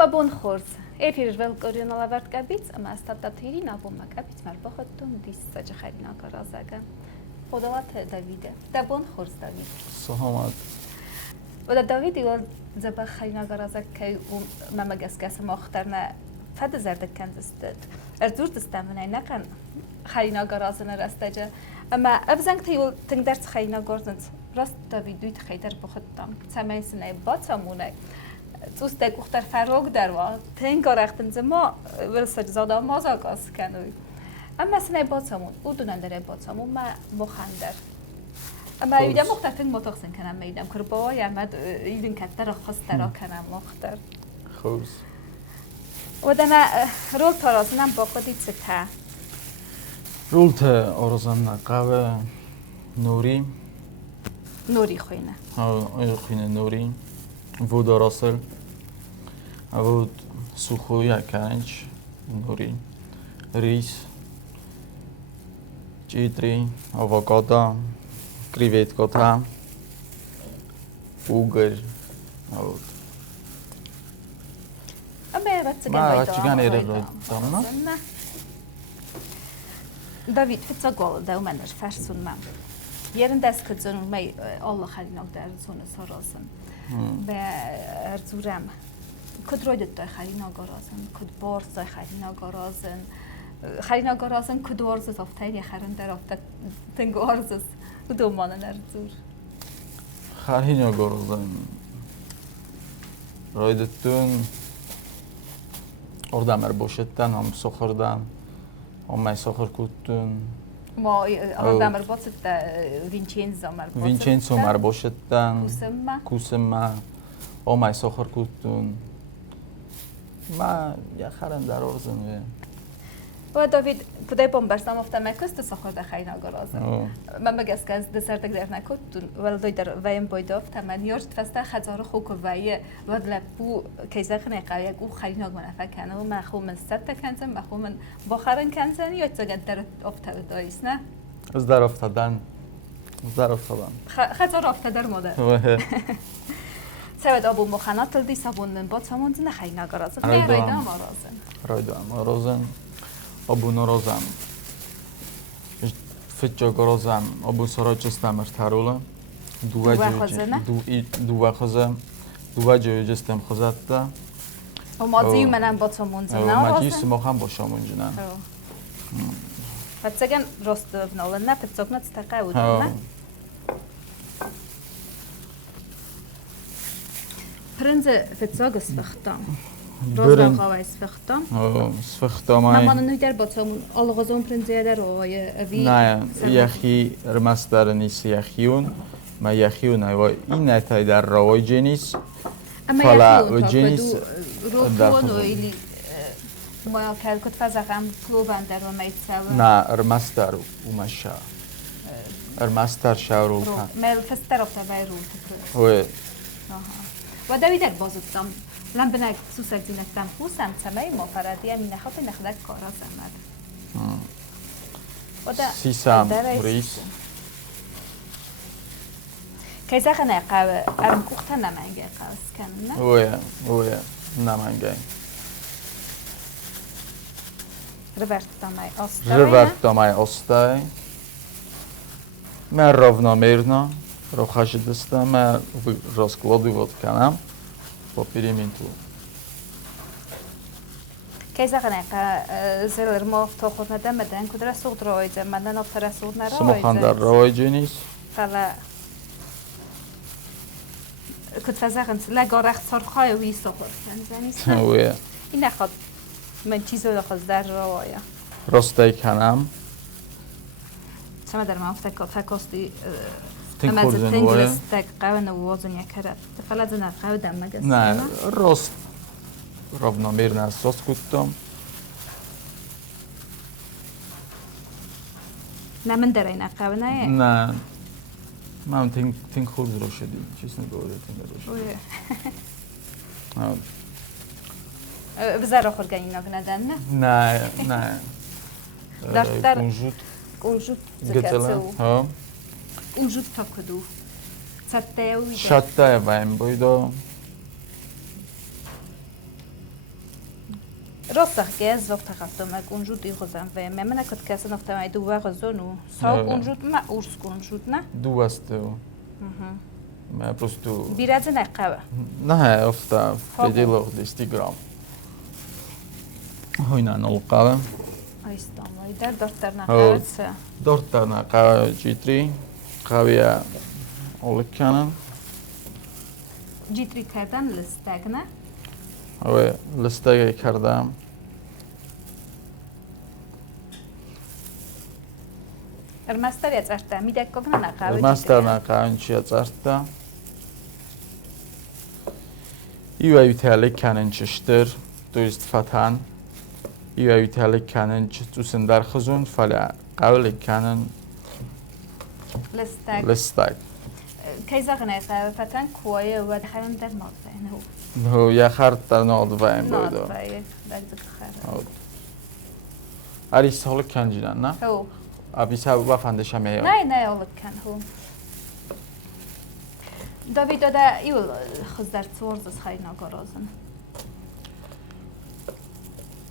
و بون خورد ای پیر ول کردن آورد کبیت اما استاد تیری نبود کبیت مر بخوردم دیست سج خرینا کارازگه خداوند داویده دبون خورد داوید سلامت و داوید یول زب خرینا کارازگ که ما مگس کس مخترنا فد زرد کندستد ارزور دستم نه نکن خرینا کارازن رستجه اما ابزنگ تیول تندرت خرینا کردند راست داوید دویت خیدر بخوردم سمیس نه باتمونه توست دکتر فراغ در واقع تنگ رختن زما ورسج زاده مازاگاس کنوی اما مثلا باتمون او دونندره باتمون ما مخندر اما ایده مختار تنگ متقسم کنم میدم که بابای امد ایدن کتر خواست را کنم مختار خوز و دنا رول ترازنم با خودی چه رولت آرزان قهوه نوری نوری خوینه خوینه نوری وود راسل وود سوخوی کنج نوری ریس چیتری آووکادو کریویتکاتا اوگر وود ما چیکار ایره دامنا داوید فیتزا گل داومنش فرسون من یرن دست کردن می الله خالی نقدر زون سرازن به ارزورم کد رویدت دای خالی نگارازن کد بارز دای خالی نگارازن خالی نگارازن کد ورزش افتادی خرن در افتاد تنگ ورزش دومانن ارزور خالی نگارازن رویدتون Orada mer boşetten ham soxurdan. Amma soxur kutun. ما orada mer boşet da Vincenzo mer boşetten. Kusema. Kusema. Amma soxur kutun. Ma ya xaram dar orzun ve. و داوید کدای بامبرسام افتم مکست سخور دخای نگارازم. من مگس که از دسر تقدر نکود ولدای در ویم بایداف تمن یارت فسته خزار خوک ویه ودل بو کیزه خنه قوی او خیلی نگمنه فکنه و مخو من ست کنزم مخو من بخارن کنزن یا تجد در افتاد دایس نه؟ از در افتادن. خزار افتاد در مادر. سواد آبو مخنات دی سبون با تمام زن خیلی نگارازم. نه رایدام آرازم. Abu Norozam, Fitjo Gorozam, Abu Saraçistan Tarula, Duvajo jestem Khozatta. و مادی منم با تو منزنه مادی ما هم با شما منزنه فتسگن راست بناول نه فتسگنت تقاود نه پرنز فتساگ سفختم روز قوای سفختم سفختم من نویدر با تو آلغازون پرنزی در روی اوی نه یخی رمستر نیست یخیون ما یخیون و این نتای در روی جنیس فلا و جنیس روتون ویلی ما کل کت فزخم کلوبان در و میتساو نه رمستر ومشا رمستر شاورو مل فستر افتا بای رو و و دویدر بازدم لام بناک سوسک دینستم خوسم سمای مفردی امین خاط نخدک کارا زمد سیسم ریس کیسه خنه قهوه ارم کوخته نمانگه قهوه سکن نه؟ اوه نمانگه Revert damaj ostaj. Mer rovnomírno rozhaždestame, rozkladovat kanám po perimetru. كيف غنقا زل الموف تاخذ مدام مدام كدرة صوت رايد مدام نفترض صوت نرايد سمخان در رايجينيس فلا كنت فزعن لا قارخ صار خاي وي صبر كان وي این نخواد من چیزو داخل در روایا راستای کنم سما در ما فکاستی تنکوردن وای تک قوی نوازن یا کرد فلا زن قوی دم مگس نه راست rovnomírne so skuttom. من در این قهوه نه؟ نه من تینگ خود رو شدیم چیز نگوره تینگ رو شدیم بزار خورگه اینا ندن نه؟ نه در کنجوت گتله ها کنجوت تا کدو شته وایم بایدو راستخ گز وقت خفتم اونجود ایغزم و من کت کسی نفتم ای دو وقزونو ساق اونجود ما اورس اونجود نه دو است و ما پروستو بیرز نقبه نه افتا فیدیلو 200 گرم هاینا نلقاوه ایستامایی در دارتر نقبه دارترنا قهوه جیتری قهوه اولکنن جیتری کردن لستگ نه اوه لستگی کردم ارمستر یه چرته میده کگنه نقبه مسترنا قهوه چیه چرته ایوه ایتالی کنن چشتر دویست فتن ایوه ایتالی کنن چوسن در خزون فلی قهوه کنن لستگ کی زغنه قهوه فتن کوایه و دخلم در مادفه نه هو یه خرد در نادوه بوده نادفه دکتر خرد اری سال کنجیدن نه؟ هو ابی سبب فندش همه یا نه اولک کن هو داوید داده ایول خود در تورز از خیلی نگارازن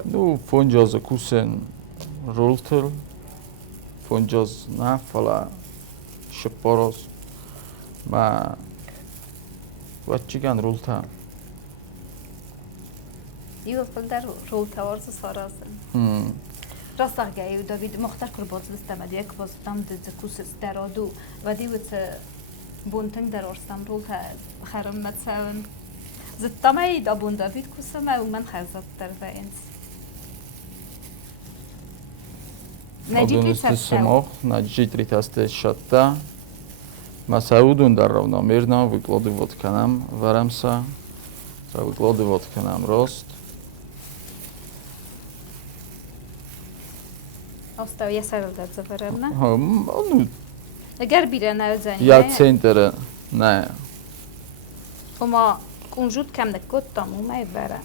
نو فونجاز کوسن رولتر فونجاز نه فلا شپاروز ما وچیگن رولتا ایول فل در رول تورز سارازن راست اگه داوید مختار کرباز بستم یک باز دام دز کوس درادو و دیوت بونتن در ارستم رول خرم متساون زدتم ای دابون داوید کوسم و من خرزت در وینز Одунисти сумох, наджитри тасте шатта. Масаудун дар равномерно выкладывать к нам варамса. Выкладывать к нам рост. Остав یه سر داد زفرم نه؟ Ну, اگر بیره نوزنی я центр не. اما اونجود کم دکت تامو مای بره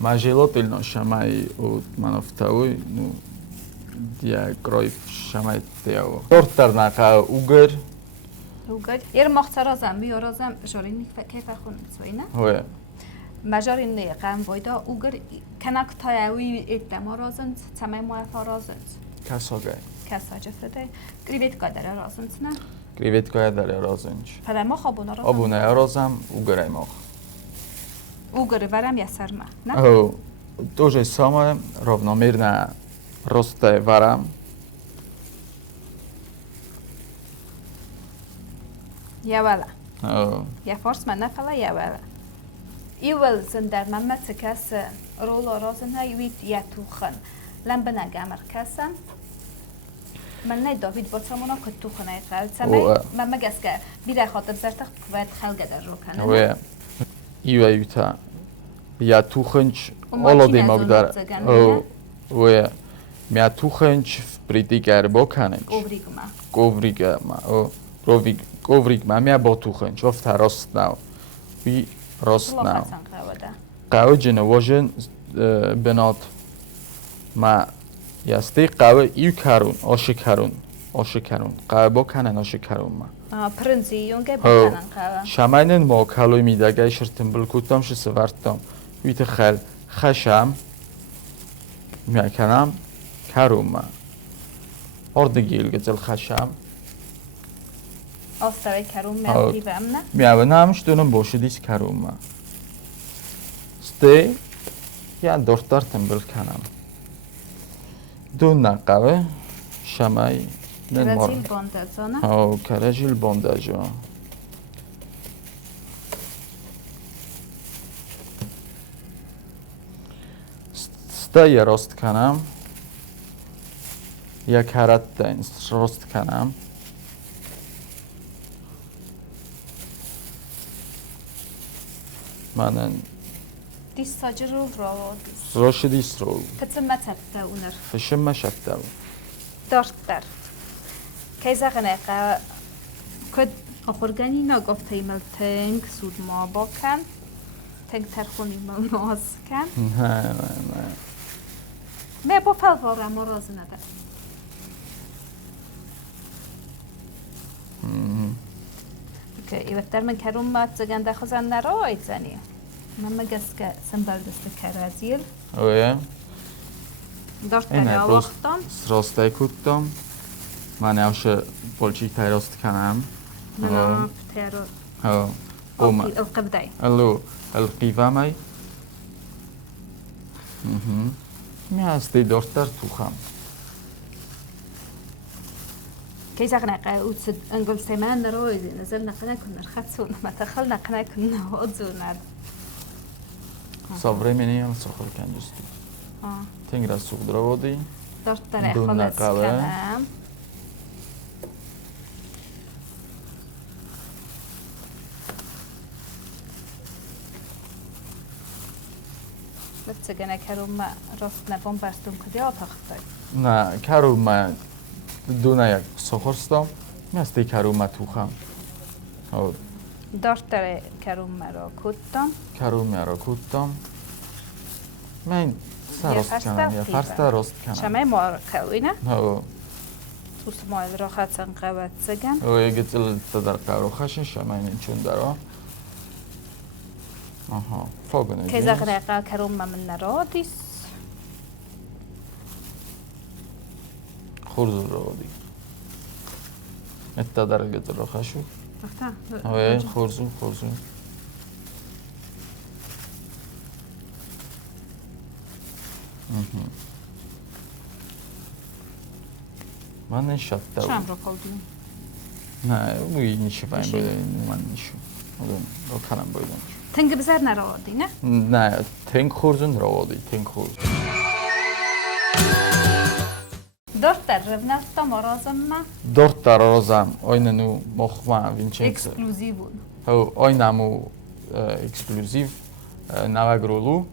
Ма желательно шамай от манофтауи, ну, я крой шамай теаво. Тортар нака угер. اوگل یر مختارازم بیارازم جارین کیف خون سوینه هوه. مجارین قم وایدا اوگر کنک تایوی اتما رازند تمای موفا رازند Касогай. کسا جفرده گریویت قادر رازند نه Креветка даре розенч. پدر ما خوابونا رازند Обуне розам угерай мох. اوگر ورم یه سرما نه О, то же самое, равномерно росте варам. یه ولا О, یه فارس من نفلا یه ولا ایول زندر من کس رولا رازند هایوید یه توخن لم بنگمر کسن من نه داوید با تمونا که توخنه قل سمی من مگس که بیره خاطر زرتخ باید خلق در رو کنه هوه. ایو ایوتا. Я туханч олоди магдар. О, هوه. Мя туханч притикар боканч. اوبریگما Коврига ма. О, ковриг ма мя бо туханч. Офта ростнау. Би ростнау. لغتن قواده قهوه جنوواژن بنات ما یاستی قهوه ایو کرون آشکارون قهوه با کنن آشکارون ما پرنزی یونگه بکنن قوا شماینن ما کلوی میدگه شرطن بلکوتام شو سوارتام ویت خل خشم میکنم کرون ما اردگیل گزل خشم آستوی کرون مرکی و امنه میابنامش دونم باشدیش کرون ما سته یا دورتار تنبل کنم دون نقبه شمای برزیل باندازانه او کرجیل بانداجو سته یا راست کنم یا کرد دین راست کنم من دیس ساجر رو را راشدیس رو کتم متبته اونر فشم مشفته دارت در که زغنه قوا کد آخورگانی نگفت ایمال تنگ سود ما باکن تنگ ترخونی مال ناز کن نه می با فلواره ما راز نده که ایوتر من کرون مات زگنده خوزن نرای زنی Mama gaska symbol deste karazil. Oje. Dort Ene tara prost waqtan. srostaj kuttom. Man javše polčítaj rostkanam. Mana ftero. Ho. Oma. القبضاي. Allo القيفامي. میاستی دورتر توخم. كيف أغنى وتسد أنقل سمان رويد نزلنا قناة كنا رخصون ما دخلنا قناة كنا وأدزونا. Современный сохр канжусти. Тенгра сугдроводи. دارت ترى دون خلص نقابة. كلام. بس جنا كروم راست نبون برستون كدي آتاختای. نه کاروما دونه یک سخرستم. میاستی کاروما توخم. او دارت ترى كروم مرا كتام. کاروما را کuttam. من سرست فرست کنم یا تیبه. فرست راست کنم. شما ما كوينه. او توس ما راحت سنقوت سجن. او یکیل تدار کارو خشن شما این چون دارا. آها فوقنه. كيف أغنى كروم من نراديس. خورز رو دی. اتدار گذر رو خشو. أختها. اوه خورزو. من نشد شام رو قلدیم. نه وی نیشه باید نیشه؟ من نیشو. رو کنم بایدم. تنگ بزر نرادی نه؟ نه تنگ خورزون رو دی تنگ خورز. دارت در رفنفتا مرازم ما دورت در رازم آیننو مخمه وینچنس. اکسکلوزیوون. او آینمو اکسکلوزیو نوگرولو.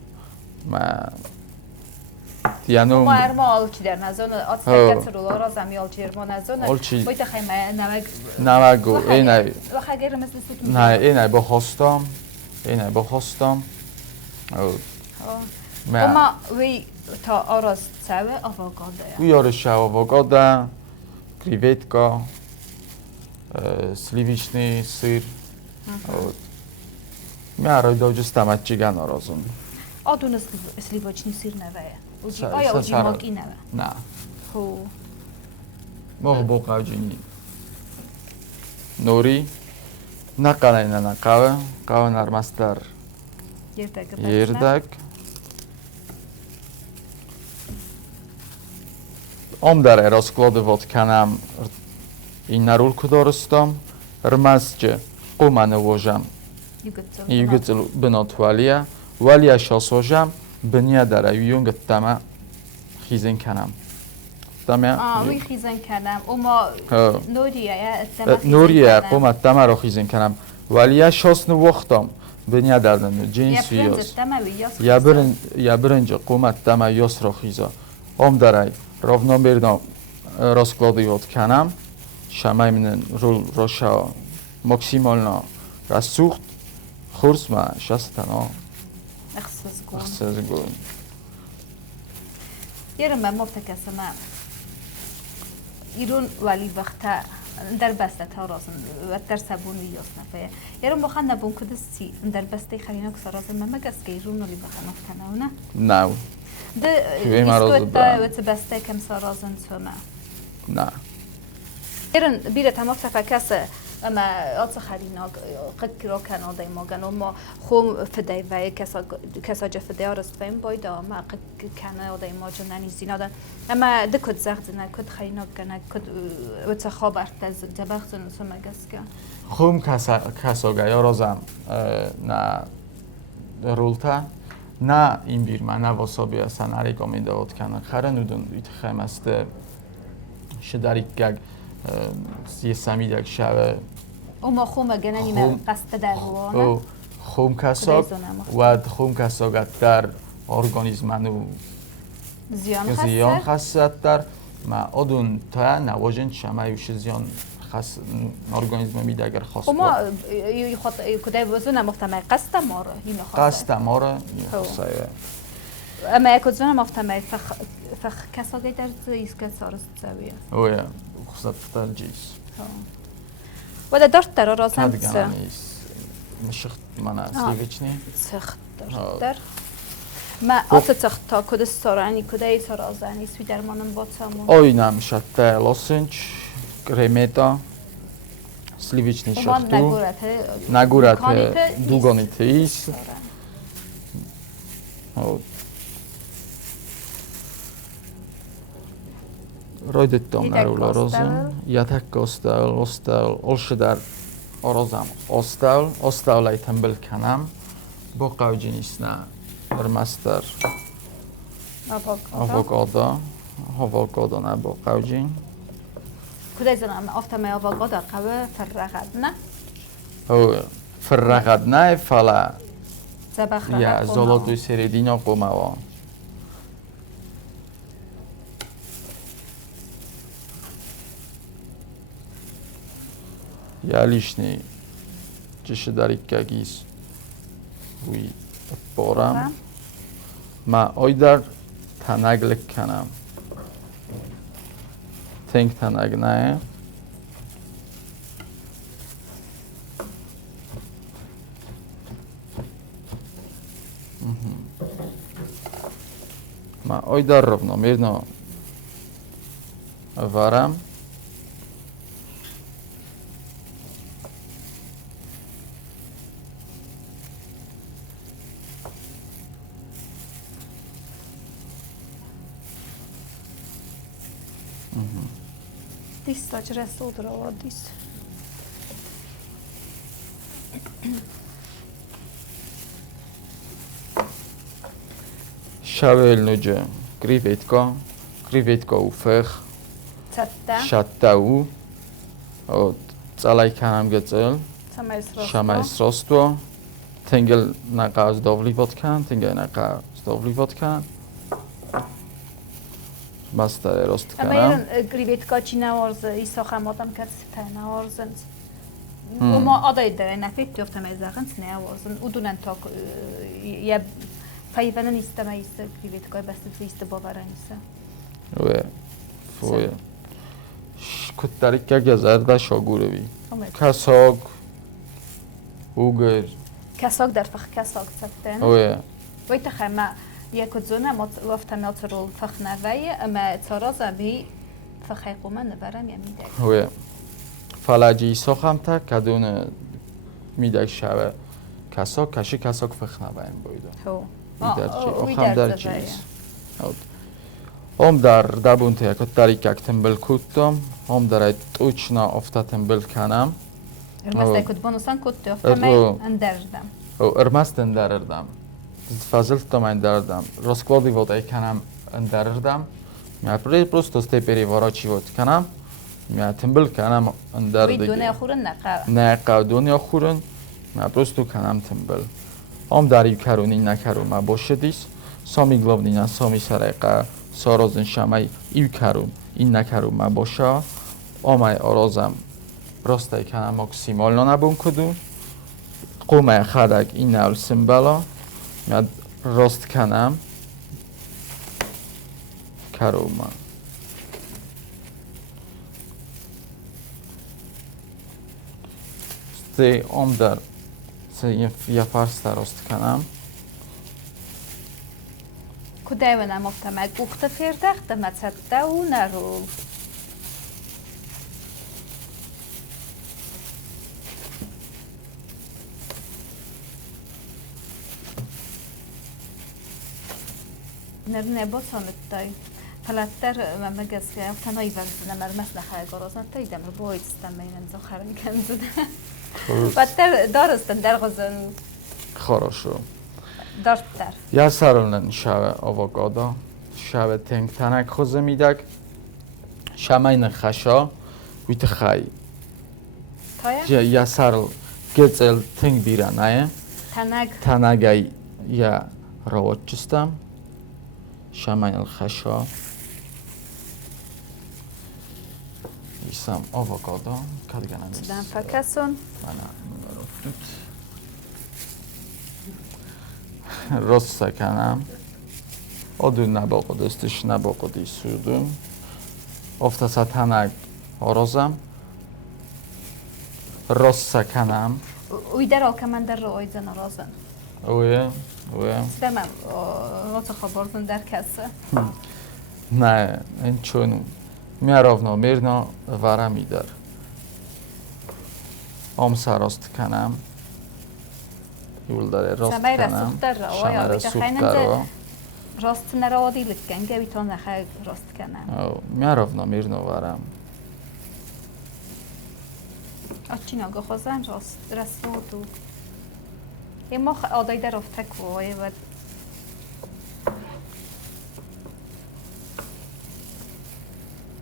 ما دیانو ما ارما آلچی در نزون آتسکت رو رازم یالچی ارما نزون. آلچی. باید خیمه نوگو اینه وخگر مثل سکن. نه اینه بخواستم. اما وی تا آراز سوه آواگاده. Ujarša avogoda, krivetka, slivičný syr. Ja dođu stamat čigano rozum. آدون سلیواچنی سیر نوه. Sa- آیا sa- اوجی sara- ماکی نوه. Na, هو mogu boqavđini. Nori, naqalayna naqave, qave narmastar یرتگ yerdak. Omdare rozkładywot kanam i na rulku dorostom, rmascie qumane ułożam i yugetzel benot walia, walia şasojam, benya dara yunget tama xizin kanam. Tamam. وی خیزن کنم. اما ها. نوریه یا Nuriye qumat tama ro xizin kanam. Walia şasnu vaqtam, benya dardan cins yos. Ja birinci qumat tama yos ro xiza. Omdaray rovnomerno rozkładywot kanam. Şamaymin rul roşa maksimально رسوخت خورس ما شستنا اخصص کن. اخساز گوین یرم من مفتکسم ایرون ولی وقتا در بسته تا رازم و در سبون ویاس نفیه یرم بخن نبون کدستی در بسته خلینا کسا رازم من مگس که ایرون ولی بخن افتنه و نه نو ده كيفي ما رازم اسكوت بقى. و تبسته کم سا رازم سوما نه یرن بیره تمام تفکسه اما آت خلینا قد کرا کنه دای ما گن اما خوم فدای و کسا جه فدای آرست فهم باید اما قد کنه دای ما جنانی زینادن اما ده کد زغز نه کد خلینا کنه کد و تخاب ارتز جبخت نسو مگس کن خوم کسا گیا رازم نه رولتا نه این بیرما نه واسابی اصلا عریقا میدهود کنه خره نودون ایت خیم است شداریک گگ یه سمید یک شبه اما خوم گنانی خوم. من قصد در روانه او خوم کساگ و خوم کساگ در ارگانیزمانو زیان خاصیت در ما آدون تا نواجن شمایوش زیان خاص ارگانیزم میده اگر خاص اما خود کدای وزن مفتمع قصد ما رو این خاصه قصد ما رو خاصه اما یک وزن مفتمع فخ کساگی در زیست کسارست زویه اوه خاصت ترجیس و دارت در رازم تدگانیس مشخت منا سلیوچنی سخت در ما آتت تا کد سرانی کدای سرازانی سوی درمانم باتمون Oynam şatta losinç kremeta slivichni şaftu nagurate dugoniteis Rojdettom narula rozum yatak ostal olshadar orozam ostal aytambel kanam bo qavjinisna bir mastar avokado na bo qavjin کدای زنم آفتم آووکادو قوه فرقت نه فرقت نه فلا زبخ یا زولاتوی سریدینا قوموا یا لیشنی چش داریکاگیس وی بارم ما اویدر تنگل کنم تنگ تنگ نه ما اویدر rovnomjerno varam Dis saçı oldur o dis. Shavelnuja krivetka u fekh shatta u od tsalai kanam getsel shamais rostvo tengel naqa zdovlivot kan tengel naqa zdovlivot kan Mastare rost کنم. کنم. اما کریویتکا چی نوارزه ایسا خمادم کرد تا نوارزن. اما آدای داره نفید بیفتم از داخل نوارزن. ودونن تا یه فایفنن ایست ما ایست کریویتکای بسته ایست باورن ایست. وی فوی. کتری که گذرده شاگوره بی. کساگ اوگر. کساگ در فخ کساگ سفتن. وی. وی تخمه یک زونه ما وقتی ناترول فخ نوعی اما ترازه بی فخی قومن نبرم یا میده. وی. فلاجی ساخم تا کدوم میده شبه کساگ کشی کساگ فخ نبایم بوده. هو. آخام در چیز. در دبونته یک تاریک تنبل کودم. در توچنا افتا تنبل کنم. ارمست کود بانوسان کود افتم اندردم. ارمست اندردم. فضل تو من دردم. راسکلادی وقتی کنم اندردم. می‌پره پروستو استپری وارچی وقت کنم. تنبل کنم اندردگی. دنیا خورن نقا دنیا خورن. پروستو کنم تنبل. در این کارونی نکارو ما باشدیس. سامی گلابنی نه سامی سرایقا سارازن شمای این کارون این نکارو ما باشه. آمای آرازم راسته کنم ماکسیمال نبود کدوم. قومه خردک این نول سیمبلا. راست کنم کارو ما. سه در سه یا فارس راست کنم. کدای و نمافتم اگه فرداخت متسد و نرو. نرنه باسمت دای. فلاتر مگسی افتنایی ورزیدم مثل خیلی تایی دم رو باید استمینم زخارن کنزد. بدتر دارستن در غزن. خراشو. دارتر. یا سرولن شاو آووکادو شاو تنگ تنگ خوزه میدک. شاماین خشا ویت خای. تایا؟ یا سرل گزل تنگ بیرانه. تنگای یا روات چستم. شاماین الخشا. ایسام آووکادو کدگانم. دم فکسون. راست کنم. آدون نباقد استش نباقدی سودم. افتاد تنگ آرازم. راست کنم. وی در آکمان در روی زن آرازن. اوه Demem, o co choborzą در کسه. نه این چون równomierno warami dar. Sarost kanam. Jól dare rost Samajra kanam. suktarra, Samajra oja, bita suktarra. Rost narodi lykken, vi tar nähe rost kanam. Równomierno waram. Odcina go chozan rost, rasodu. Je moch odaj darov takvo, je vad.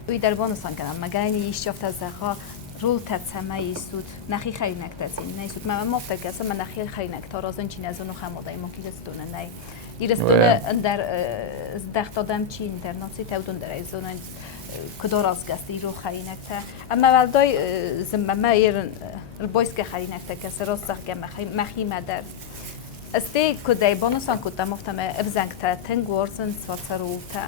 Uj در بانستان کنم مگه ایش یافت از زخا رول تتسمه ایستود نخی خیلی نکتسین نیستود من مفت کسا من نخی خیلی نکتا رازن چین از اونو خماده ایمو که رستونه نی ایرستونه در دخت آدم چی اینترناسی تودون در ایزونه کدار از گست ایرو خیلی نکتا اما ولدای زممه ایرن البایس که خیلی نکتا کسا راست زخ که مخی مدر استی کدای بانستان کتا مفتم ابزنگتا تنگ ورزن سواتسا رولتا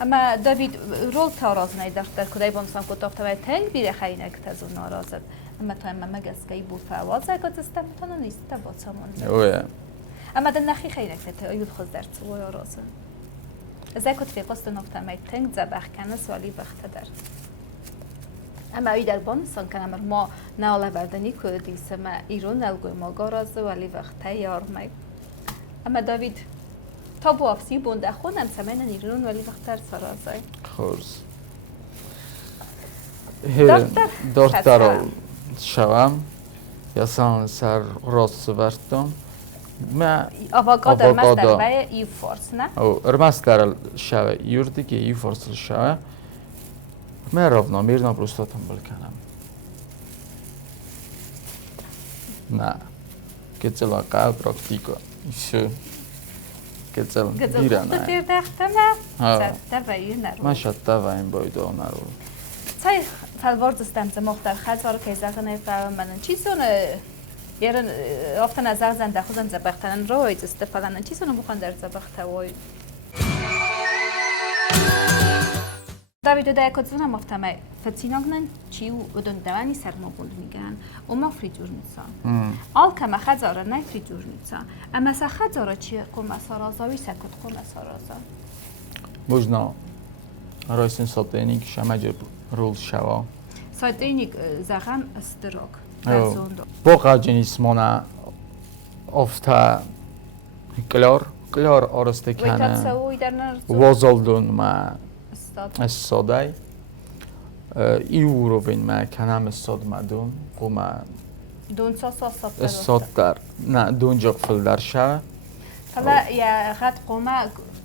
اما داوید رول تاراز نیداشت در کدای بانستان کتا افتاد تنگ بیره خیلی نکتا زون نارازد اما تو اما مگسکی بود فعال زاگات استفتانو نیست تا با سامان اما در نخی خیلی نکتا ایود خود در سوی آرازه زاگات فی قصد نفتم تنگ زبخ کنه سوالی وقت در اما ای در بانستان کنم ما ناله بردنی کردی سما ایرون نلگوی ما گارازه ولی وقت یار می اما داوید تا بو افسی بونده خونم سمین ایرون ولی وقت در سرازه خورز دکتر شوم یا سر راست ورتم ما آواگادر مستر بای ای فورس نه او ارمستر شوه یوردی که ای فورس شوه ما równomierno prostotą بکنم نه کتلا قلب پراکتیکا ایشو کتلا گیرانه گذاشته دختمه دوایی نرو ما شد دواییم باید آن نرو سای فلورد استم زمختر خزار که زغنه فهمن چیزونه یارن افتن از زنده خودم زبختن روی استفادن چیزونه بخوان در زبخته وای داوید ده کدزونه مفتمه فتسیناگنن چیو ودن دوانی سرمابوند میگن و ما فریجورنیسا آل کما خزاره نه فریجورنیسا اما سا خزاره چی قوم سارازاوی سکت قوم سارازا Można rojstyn sotynik szamadzie ról szała. Sotynik zacham strok. Boga dziennismona ofta klor orostekane wozoldun ma sodaj i uroveň ma kanam sodmadun kuma sodtar na dunjok fildar şava. حالا یا خط قومه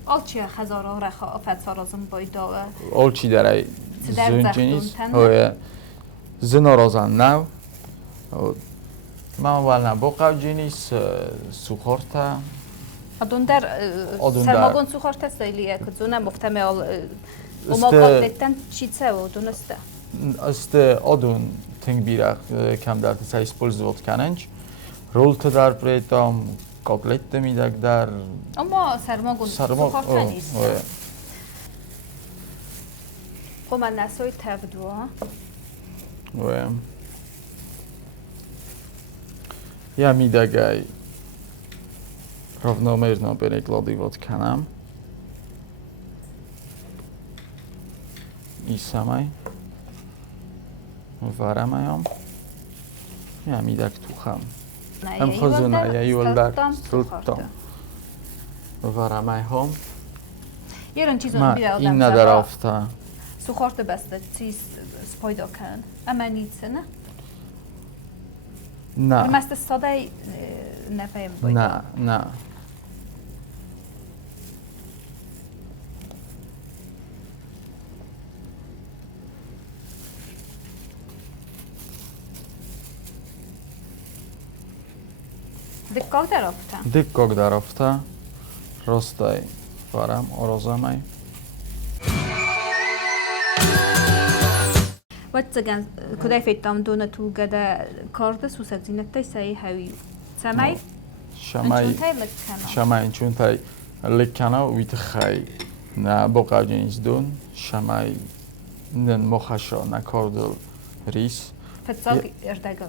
آلچی خزاره را خافت سارازم بایدا آلچی درای زنجینیست های زنارازن نو من ولنا بقاو جینیست سوخورتا ادون در سرماگون سوخورتا سایلیه که زونه مفتمه اوما قابلتن چیزه و دونسته است ادون تنگ بیرخ کم در تسای использовать کننج رولت در پریتام کاکلت میدک در اما سرماگون سوخورتا نیست قوما نسوی تبدو یا میدگای równomierno перекладывать کنم і самай варамаем я میدک توخم ام خزونه یا یولدر سلطان وارمای هم یرن چیزون بیره آدم این ندار آفتا سوخورت بسته چیز سپایدا کن اما نیست نه؟ نه مست ساده نفهم باید نه دکاک در افتا راستای وارم آرازمای واتساقن کدای فیتام دونه تو گده کارد سوسد زینتای سعی هایی سمای شمای چون تای لکنه ویت خی نه باقی جنیز دون شمای نن مخشا نکاردل ریس فتساق اردگل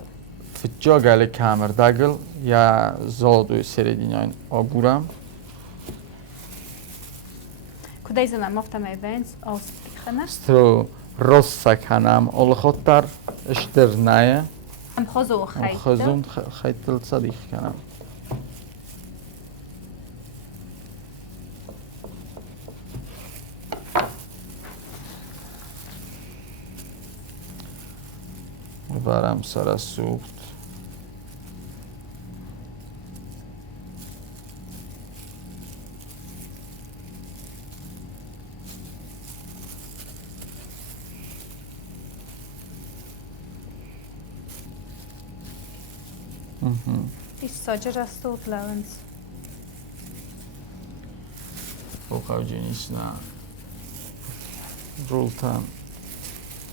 в джогали камер дагл я золотую серединой огурам. Куда из нас мофта мейвенс аспихана? Стро россаканам олхоттар اشترناية. ام خزو خيط. خزون خيط صديق كانم. وبرم سر سوخت. Is sajer astot lawens. Pochałdzieniś na żółta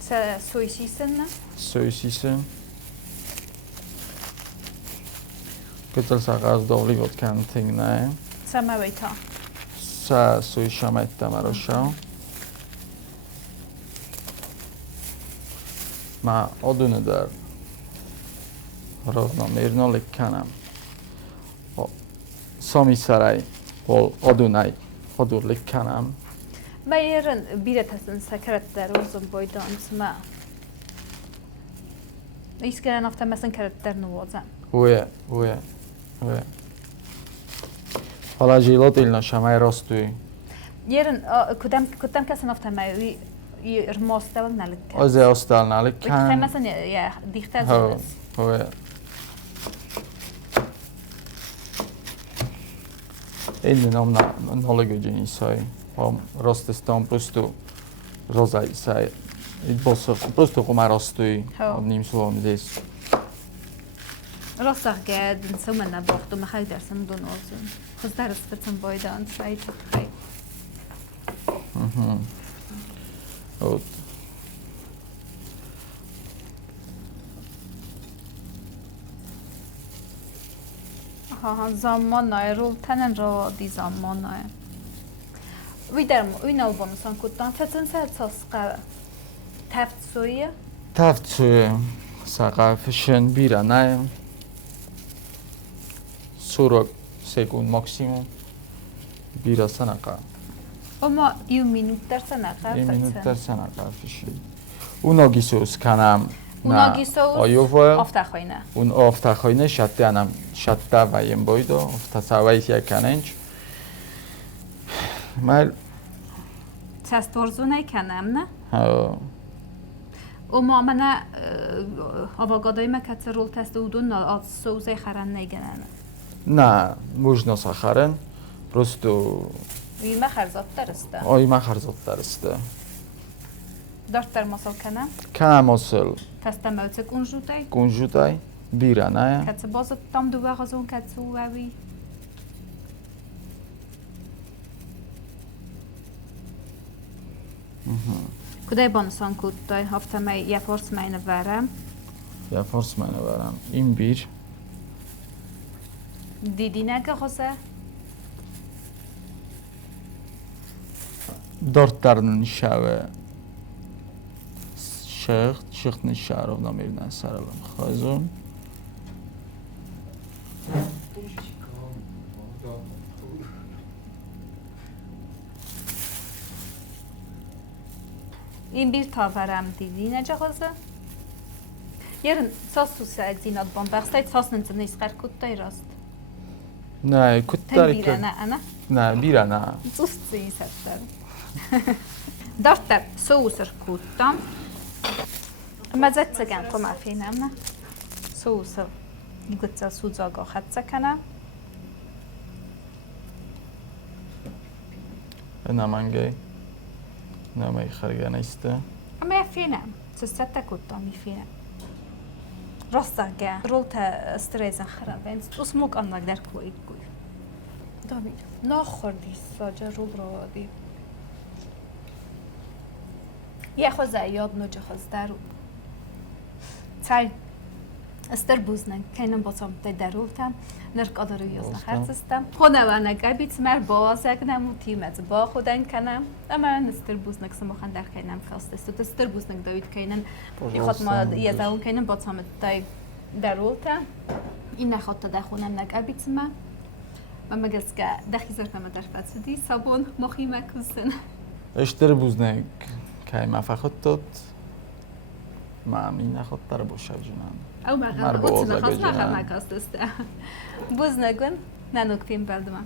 Se suisisen. suisisy. Kötel szakasz dobry od kantygne. Sama wejta. Sa suisametta marosza. Ma odunedar. Równomierno lekkanam. Sami saraj. Odunaj. Odur lekkanam. Bayern biletasın sekretler uzun boydans ma. İskelen hafta mesela karakter nuvoza. Uje. Hala život ilno šamaj rostuj. Yarın kudam kesin hafta ma yırmostal nalik. Oze ostal nalik Kan kan. mesela ya diktat Ho, zores. uje. Inni nomna nolegudžení saj. Rostestom prostu rozaj saj. Prostu kuma rostuj. Ho. Odním slovom des. Rosach ged sumana bochtu ma haydersen donozun. Kızlar ıspıtın boydan sayı hay. Od. Ha zamanay rol tenen radi zamanay. Viderm uynal bonusan kuttan tetsin sertsaska taftsuriya. Taftsui saqafishn bira nay. Surok sekund maksimum. Bira sanaqa. Ama 20 minutlar sanaqa. 1 minutlar sanaqa fishn. Unogisus kanam. Unogisus Ayova. aftaxoyna. Un aftaxoyna shatyanam shatta vayem boydo aftasavayt yakanench. Mal Çastorzunay kanamna. ha Ama mana avagaday ma katsarol testudun ad souzay kharan negenana. na можно сахарен просто Uyma xarzatlar ista. oyma xarzatlar iste. 4 termosal kanam. Kanam osel Testem ölçe kunjutay. kunjutay bira nay. Katsa bazat tam duva gazon katsa uavi. Kuday bonusan kuttay hafta may ya force mayna varam. Ya forsmana varam. In bir Didinaga ghosa. 4 tarnın şave şıxt nişarov namirdan saralım xazun. این بیر تا ورم دیدی نجا غازه؟ Yarın sas susa zinat bombastayt sas nıntzın iskar kuttay rast. Ne Ten kuttar birana ana. ne bira na. Zust zisattar. Dartar sousar kuttam. Ma zetsagan koma finamna. Sousar. Gutsa suzaga khatsakana. Namangay. Namay khargana iste. Ama finam. Susatta kuttam finam. Rastaga. Rolta strezan kharavens. Usmuk anlag der koy. David. ناخوردی ساجه رول رو دی یه خوز یاد نوچه خوز درو تای استر بوزنن کنم باتم درول تام نرک آدارو یازن خرسستم خونه و نگر بیت مر بازگ نمو تیمت با خودن کنم اما استر بوزنک سمخن در کنم خواست است استر بوزنک داوید کنن خود ما یه زون کنم باتم تای درولتا این نخواد تدخونم نگابیت ما مگسکه دخی زرت ما در فتدی صابون مخیمه کسن اشتر بوزنگ که ما فقط تد ما این نخواد تر باشه جنان او ما قصد خاص ما کاست است بوزنگون نانوک فیلم بردم